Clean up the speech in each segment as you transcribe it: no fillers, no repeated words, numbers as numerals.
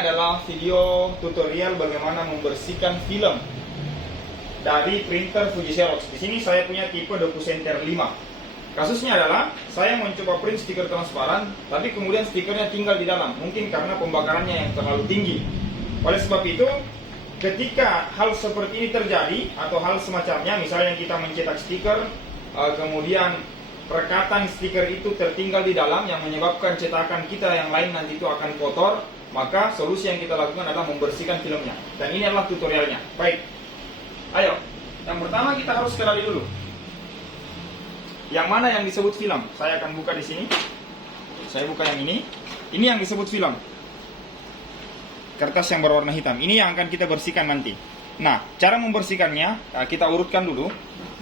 adalah video tutorial bagaimana membersihkan film dari printer Fuji Xerox. Di sini saya punya tipe DocuCenter 5. Kasusnya adalah saya mencoba print stiker transparan, tapi kemudian stikernya tinggal di dalam, mungkin karena pembakarannya yang terlalu tinggi. Oleh sebab itu, ketika hal seperti ini terjadi atau hal semacamnya, misalnya kita mencetak stiker, kemudian rekatan stiker itu tertinggal di dalam yang menyebabkan cetakan kita yang lain nanti itu akan kotor, maka solusi yang kita lakukan adalah membersihkan filmnya. Dan ini adalah tutorialnya. Baik, ayo. Yang pertama kita harus kenali dulu yang mana yang disebut film. Saya akan buka di sini. Saya buka yang ini. Ini yang disebut film. Kertas yang berwarna hitam. Ini yang akan kita bersihkan nanti. Nah, cara membersihkannya kita urutkan dulu.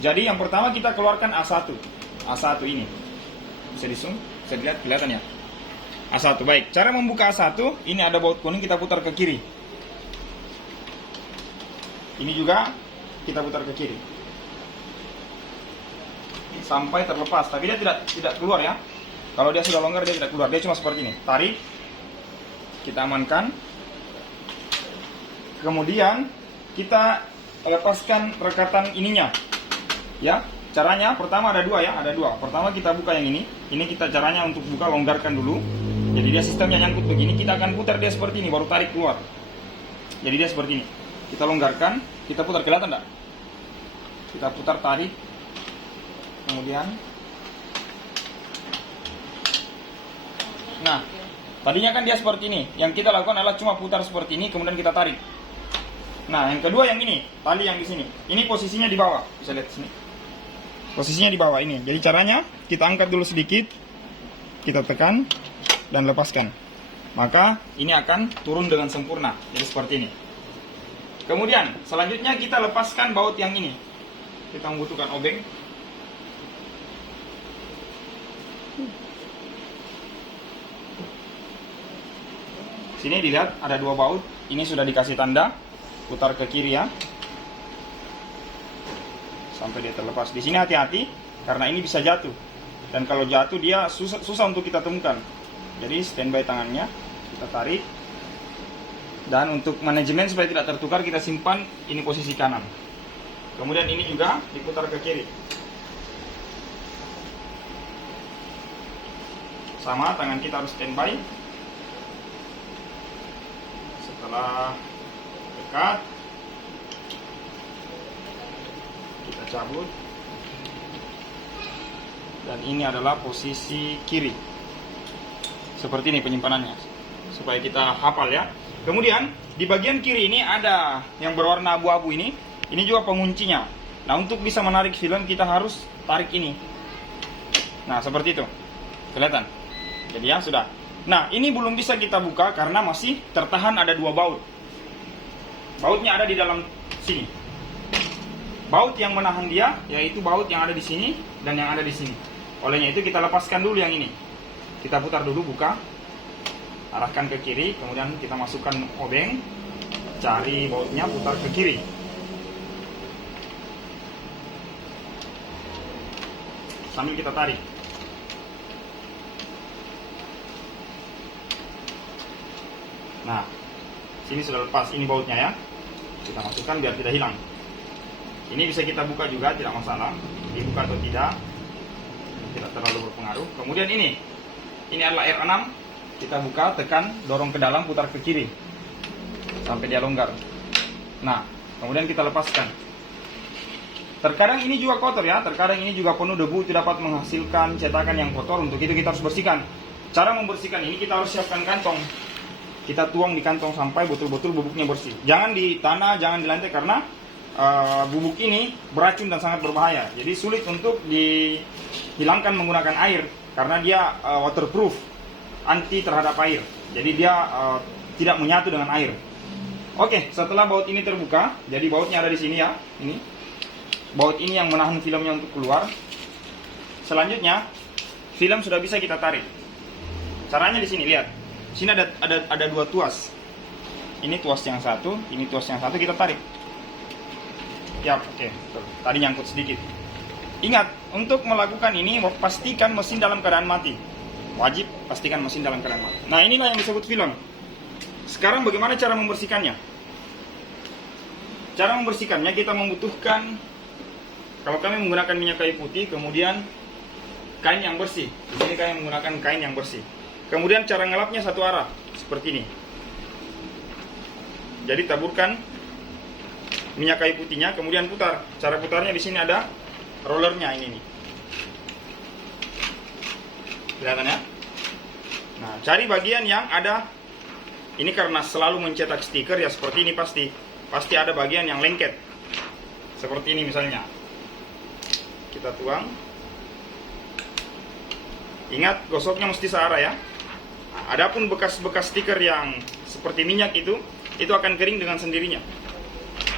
Jadi yang pertama kita keluarkan A1. A1 ini. Bisa di-zoom? Bisa dilihat? Kelihatan ya? A1. Baik, cara membuka A1, ini ada baut kuning, kita putar ke kiri. Ini juga kita putar ke kiri. Sampai terlepas, tapi dia tidak keluar ya. Kalau dia sudah longgar dia tidak keluar, dia cuma seperti ini. Tarik. Kita amankan. Kemudian kita lepaskan rekatan ininya. Ya. Caranya pertama ada dua ya, ada dua. Pertama kita buka yang ini. Ini kita caranya untuk buka, longgarkan dulu. Jadi dia sistemnya nyangkut begini. Kita akan putar dia seperti ini, baru tarik keluar. Jadi dia seperti ini. Kita longgarkan, kita putar, kelihatan enggak? Kita putar, tarik. Kemudian nah, tadinya kan dia seperti ini. Yang kita lakukan adalah cuma putar seperti ini, kemudian kita tarik. Nah, yang kedua yang ini, tali yang di sini. Ini posisinya di bawah. Bisa lihat sini. Posisinya di bawah ini. Jadi caranya kita angkat dulu sedikit, kita tekan dan lepaskan. Maka ini akan turun dengan sempurna. Jadi seperti ini. Kemudian selanjutnya kita lepaskan baut yang ini. Kita membutuhkan obeng. Sini dilihat ada dua baut. Ini sudah dikasih tanda. Putar ke kiri ya. Sampai dia terlepas. Di sini hati-hati karena ini bisa jatuh. Dan kalau jatuh dia susah untuk kita temukan. Jadi standby tangannya, kita tarik. Dan untuk manajemen supaya tidak tertukar, kita simpan ini posisi kanan. Kemudian ini juga diputar ke kiri. Sama, tangan kita harus standby. Setelah dekat, kita cabut. Dan ini adalah posisi kiri. Seperti ini penyimpanannya, supaya kita hafal ya. Kemudian di bagian kiri ini ada yang berwarna abu-abu ini. Ini juga penguncinya. Nah, untuk bisa menarik film kita harus tarik ini. Nah, seperti itu. Kelihatan? Jadi ya sudah. Nah, ini belum bisa kita buka karena masih tertahan ada dua baut. Bautnya ada di dalam sini. Baut yang menahan dia yaitu baut yang ada di sini dan yang ada di sini. Olehnya itu kita lepaskan dulu yang ini. Kita putar dulu, buka. Arahkan ke kiri, kemudian kita masukkan obeng. Cari bautnya, putar ke kiri. Sambil kita tarik. Nah, sini sudah lepas, ini bautnya ya. Kita masukkan biar tidak hilang. Ini bisa kita buka juga, tidak masalah. Dibuka atau tidak, tidak terlalu berpengaruh. Kemudian ini adalah R6. Kita buka, tekan, dorong ke dalam, putar ke kiri sampai dia longgar. Nah, kemudian kita lepaskan. Terkadang ini juga kotor ya, terkadang ini juga penuh debu, itu dapat menghasilkan cetakan yang kotor. Untuk itu kita harus bersihkan. Cara membersihkan ini kita harus siapkan kantong. Kita tuang di kantong sampai betul-betul bubuknya bersih. Jangan di tanah, jangan di lantai karena bubuk ini beracun dan sangat berbahaya. Jadi sulit untuk dihilangkan menggunakan air karena dia waterproof, anti terhadap air. Jadi dia tidak menyatu dengan air. Oke, setelah baut ini terbuka, jadi bautnya ada di sini ya. Ini baut ini yang menahan filmnya untuk keluar. Selanjutnya, film sudah bisa kita tarik. Caranya di sini, lihat. Sini ada dua tuas. Ini tuas yang satu, ini tuas yang satu, kita tarik. Ya, oke. Tadi nyangkut sedikit. Ingat, untuk melakukan ini pastikan mesin dalam keadaan mati. Wajib pastikan mesin dalam keadaan mati. Nah, inilah yang disebut film. Sekarang bagaimana cara membersihkannya? Cara membersihkannya kita membutuhkan, kalau kami menggunakan minyak kayu putih, kemudian kain yang bersih. Di sini kami menggunakan kain yang bersih. Kemudian cara ngelapnya satu arah, seperti ini. Jadi taburkan minyak kayu putihnya, kemudian putar. Cara putarnya di sini ada rollernya ini nih. Kelihatan ya? Nah, cari bagian yang ada. Ini karena selalu mencetak stiker ya, seperti ini pasti ada bagian yang lengket. Seperti ini misalnya. Kita tuang. Ingat, gosoknya mesti searah ya. Adapun bekas-bekas stiker yang seperti minyak itu akan kering dengan sendirinya.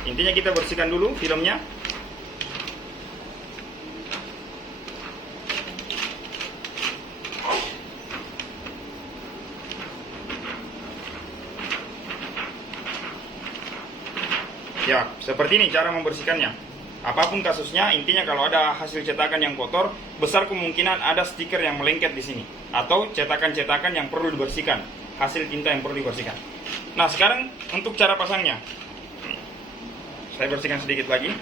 Intinya kita bersihkan dulu filmnya. Ya, seperti ini cara membersihkannya. Apapun kasusnya, intinya kalau ada hasil cetakan yang kotor, besar kemungkinan ada stiker yang melengket di sini, atau cetakan-cetakan yang perlu dibersihkan, hasil tinta yang perlu dibersihkan. Nah, sekarang untuk cara pasangnya, saya bersihkan sedikit lagi.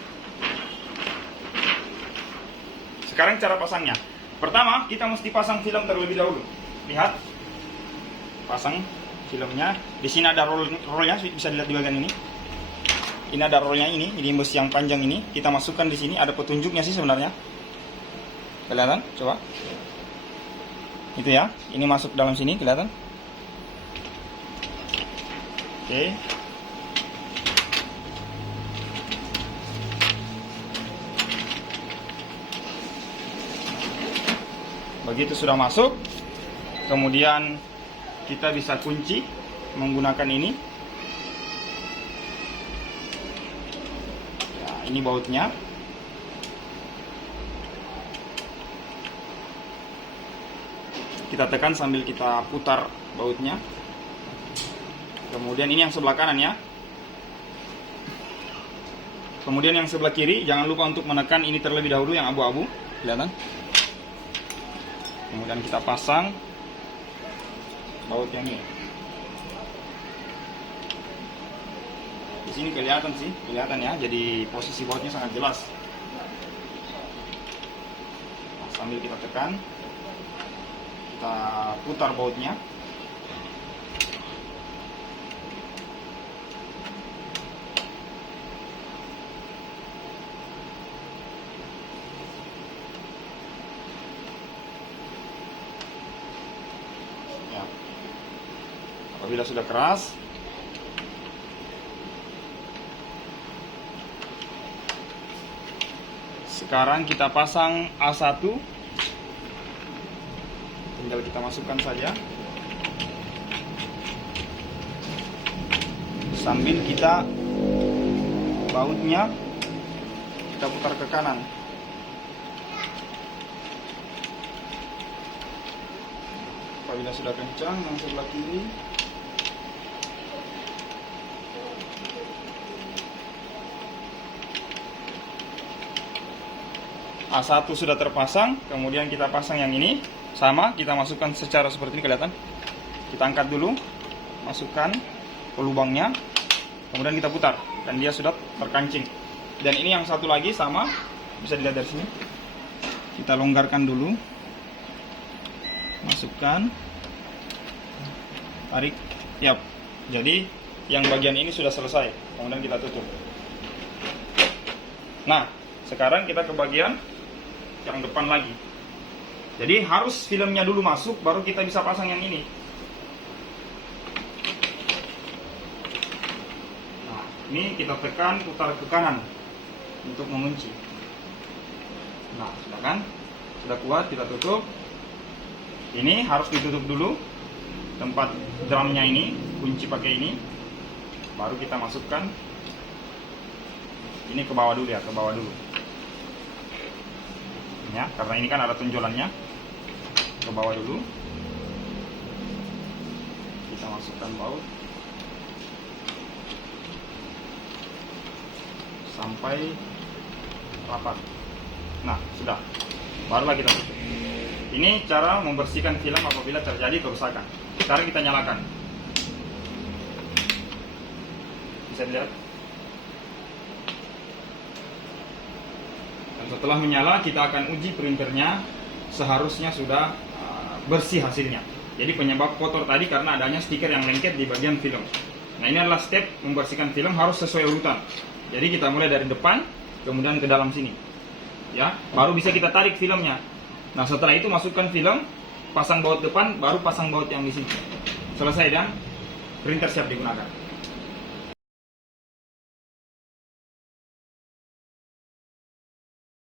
Sekarang cara pasangnya. Pertama, kita mesti pasang film terlebih dahulu. Lihat, pasang filmnya. Di sini ada rollnya, bisa dilihat di bagian ini. Ini ada rollnya ini bus yang panjang ini. Kita masukkan di sini, ada petunjuknya sih sebenarnya. Kelihatan? Coba. Itu ya, ini masuk dalam sini, kelihatan? Oke. Begitu sudah masuk, kemudian kita bisa kunci menggunakan ini. Ini bautnya. Kita tekan sambil kita putar bautnya. Kemudian ini yang sebelah kanan ya. Kemudian yang sebelah kiri, jangan lupa untuk menekan ini terlebih dahulu yang abu-abu. Kelihatan? Kemudian kita pasang baut yang ini. Di sini kelihatan ya. Jadi posisi bautnya sangat jelas. Nah, sambil kita tekan, kita putar bautnya. Ya. Apabila sudah keras, sekarang kita pasang A1. Tinggal kita masukkan saja. Sambil kita bautnya kita putar ke kanan. Apabila sudah kencang, yang sebelah kiri. A1 sudah terpasang, kemudian kita pasang yang ini. Sama, kita masukkan secara seperti ini, kelihatan. Kita angkat dulu, masukkan ke lubangnya, kemudian kita putar, dan dia sudah terkancing. Dan ini yang satu lagi sama, bisa dilihat dari sini. Kita longgarkan dulu, masukkan, tarik, yap. Jadi yang bagian ini sudah selesai, kemudian kita tutup. Nah, sekarang kita ke bagian yang depan lagi. Jadi harus filmnya dulu masuk, baru kita bisa pasang yang ini. Nah, ini kita tekan, putar ke kanan untuk mengunci. Nah, sudah kan? Sudah kuat, kita tutup. Ini harus ditutup dulu tempat drumnya ini, kunci pakai ini. Baru kita masukkan. Ini ke bawah dulu ya, ke bawah dulu. Ya, karena ini kan ada tonjolannya. Ke bawah dulu. Kita masukkan baut sampai rapat. Nah, sudah. Barulah kita tutup. Ini cara membersihkan film apabila terjadi kerusakan. Sekarang kita nyalakan. bisa dilihat. Dan setelah menyala, kita akan uji printernya. Seharusnya sudah bersih hasilnya. Jadi penyebab kotor tadi karena adanya stiker yang lengket di bagian film. Nah, ini adalah step membersihkan film, harus sesuai urutan. Jadi kita mulai dari depan, kemudian ke dalam sini, ya, baru bisa kita tarik filmnya. Nah, setelah itu masukkan film, pasang baut depan, baru pasang baut yang di sini. Selesai dan printer siap digunakan.